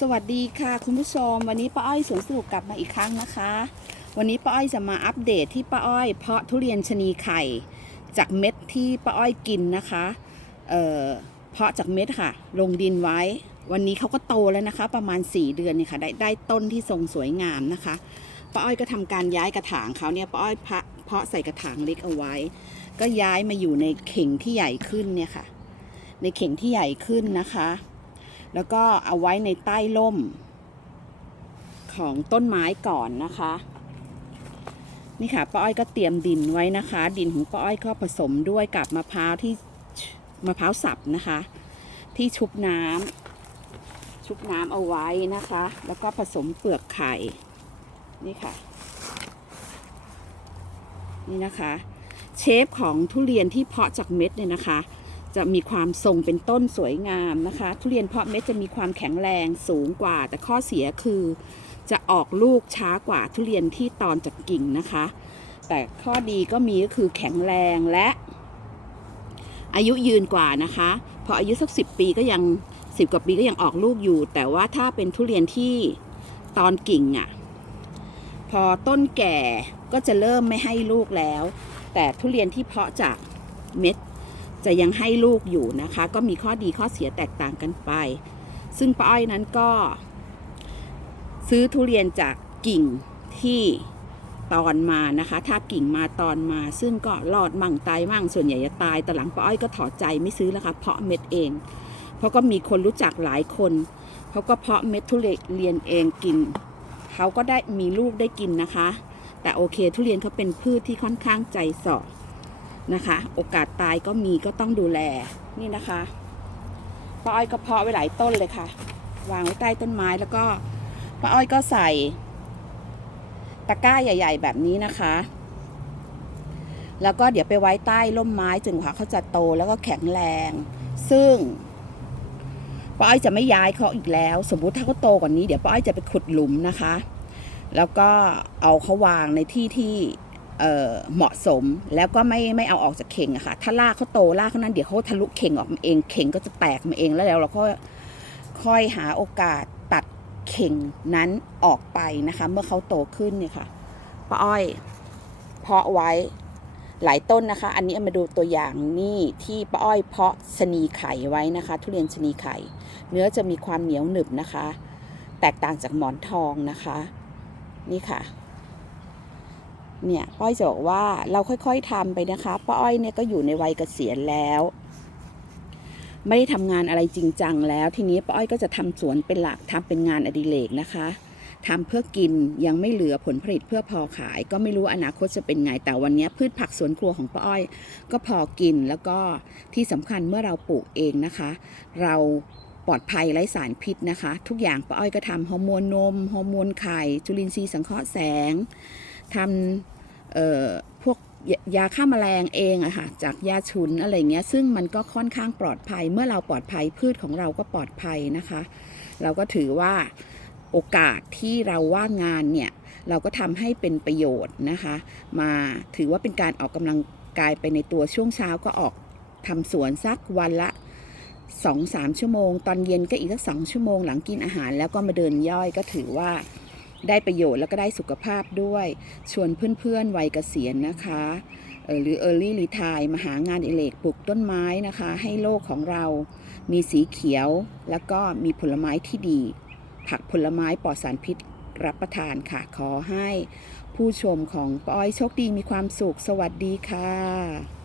สวัสดีค่ะคุณผู้ชม วันนี้ป้าอ้อยสวนสนุกกลับมาอีกครั้งนะคะ วันนี้ป้าอ้อยจะมาอัปเดตที่ป้าอ้อย เพาะทุเรียนชะนีไข่ จากเม็ดที่ป้าอ้อยกินนะคะเออเพาะจากเม็ดค่ะ ลงดินไว้ วันนี้เขาก็โตแล้วนะคะ ประมาณ 4 เดือนเนี่ยค่ะได้ได้ต้นที่ทรงสวยงามนะคะป้าอ้อยก็ทำการย้ายกระถางเขาเนี่ยป้าอ้อยเพาะใส่กระถางเล็กเอาไว้ ก็ย้ายมาอยู่ในเข่งที่ใหญ่ขึ้นเนี่ยค่ะ ในเข่งที่ใหญ่ขึ้นนะคะ แล้วก็เอาไว้ในใต้ร่ม ของต้นไม้ก่อนนะคะ นี่ค่ะป้าอ้อยก็เตรียมดินไว้นะคะ ดินของป้าอ้อยก็ผสมด้วยกับมะพร้าวที่มะพร้าวสับนะคะ ที่ชุบน้ำชุบน้ำเอาไว้นะคะ แล้วก็ผสมเปลือกไข่นี่ค่ะ นี่นะคะ เชฟของทุเรียนที่เพาะจากเม็ดเนี่ยนะคะ จะมีความทรงเป็นต้นสวยงามนะคะ ทุเรียนเพาะเม็ดจะมีความแข็งแรงสูงกว่า แต่ข้อเสียคือจะออกลูกช้ากว่าทุเรียนที่ตอนจากกิ่งนะคะ แต่ข้อดีก็มีก็คือแข็งแรงและอายุยืนกว่านะคะ พออายุสักสิปีก็ยังสิบกว่าปีก็ยังออกลูกอยู่ แต่ว่าถ้าเป็นทุเรียนที่ตอนกิ่งอะ่ะ พอต้นแก่ก็จะเริ่มไม่ให้ลูกแล้ว แต่ทุเรียนที่เพาะจากเม็ด จะยังให้ลูกอยู่นะคะ ก็มีข้อดีข้อเสียแตกต่างกันไป ซึ่งป้าอ้อยนั้นก็ ซื้อทุเรียนจากกิ่งที่ตอนมานะคะ ถ้ากิ่งมาตอนมา ซึ่งก็รอดมั่งตายมั่งส่วนใหญ่จะตายแต่หลังป้าอ้อยก็ถอดใจไม่ซื้อแล้วค่ะเพาะเม็ดเอง เพราะก็มีคนรู้จักหลายคนเขาก็เพาะเม็ดทุเรียนเองกินเขาก็ได้มีลูกได้กินนะคะ แต่โอเคทุเรียนเขาเป็นพืชที่ค่อนข้างใจสอ นะคะ โอกาสตายก็มีก็ต้องดูแลนี่นะคะป้าอ้อยก็เพาะไว้หลายต้นเลยค่ะ วางไว้ใต้ต้นไม้แล้วก็ป้าอ้อยก็ใส่ ตะกร้าใหญ่ ๆ แบบนี้นะคะ แล้วก็เดี๋ยวไปไว้ใต้ร่มไม้จนกว่าเขาจะโตแล้วก็แข็งแรง ซึ่งป้าอ้อยจะไม่ย้ายเขาอีกแล้ว สมมุติถ้าเขาโตกว่านี้เดี๋ยวป้าอ้อยจะไปขุดหลุมนะคะ แล้วก็เอาเขาวางในที่ที่ เเหมาะสมแล้วก็ไม่ไม่เอาออกจากเข่งอะค่ะถ้าลากเขาโตลากเขานั้นเดี๋ยวเขาทะลุเข่งออกมาเองเข่งก็จะแตกมาเองแล้วแล้วเราก็ค่อยหาโอกาสตัดเข่งนั้นออกไปนะคะ เมื่อเขาโตขึ้นเนี่ยค่ะป้าอ้อยเพาะไว้หลายต้นนะคะ อันนี้มาดูตัวอย่างนี่ที่ป้าอ้อยเพาะชนีไข่ไว้นะคะ ทุเรียนชนีไข่ เนื้อจะมีความเหนียวหนึบนะคะ แตกต่างจากหมอนทองนะคะ นี่ค่ะ เนี่ยป้อยจะบอกว่าเราค่อยๆทำไปนะคะป้าอ้อยเนี่ยก็อยู่ในวัยเกษียณแล้ว ไม่ได้ทำงานอะไรจริงจังแล้ว ทีนี้ป้าอ้อยก็จะทำสวนเป็นหลักทำเป็นงานอดิเรกนะคะทำเพื่อกินยังไม่เหลือผลผลิตเพื่อพอขาย ก็ไม่รู้อนาคตจะเป็นไงแต่วันนี้พืชผักสวนครัวของป้าอ้อย ก็พอกินแล้วก็ที่สำคัญเมื่อเราปลูกเองนะคะ เราปลอดภัยไร้สารพิษนะคะ ทุกอย่างป้าอ้อยก็ทำฮอร์โมนนมฮอร์โมนไข่จุลินทรีย์สังเคราะห์แสง ทำพวกยายาฆ่าแมลงเองอะค่ะจากยาชุนอะไรเงี้ยซึ่งมันก็ค่อนข้างปลอดภัย เมื่อเราปลอดภัยพืชของเราก็ปลอดภัยนะคะ เราก็ถือว่าโอกาสที่เราว่างงานเนี่ยเราก็ทำให้เป็นประโยชน์นะคะ มาถือว่าเป็นการออกกำลังกายไปในตัวช่วงเช้าก็ออกทำสวนสักวันละ2-3 ชั่วโมง ตอนเย็นก็อีกสักสองชั่วโมงหลังกินอาหารแล้วก็มาเดินย่อยก็ถือว่า ได้ประโยชน์แล้วก็ได้สุขภาพด้วย ชวนเพื่อนๆวัยเกษียณนะคะเอ่อหรือ Early Retire มาหางานอิเรกปลูกต้นไม้นะคะ ให้โลกของเรามีสีเขียว แล้วก็มีผลไม้ที่ดี ผักผลไม้ปลอดสารพิษรับประทานค่ะ ขอให้ผู้ชมของป้อยโชคดีมีความสุข สวัสดีค่ะ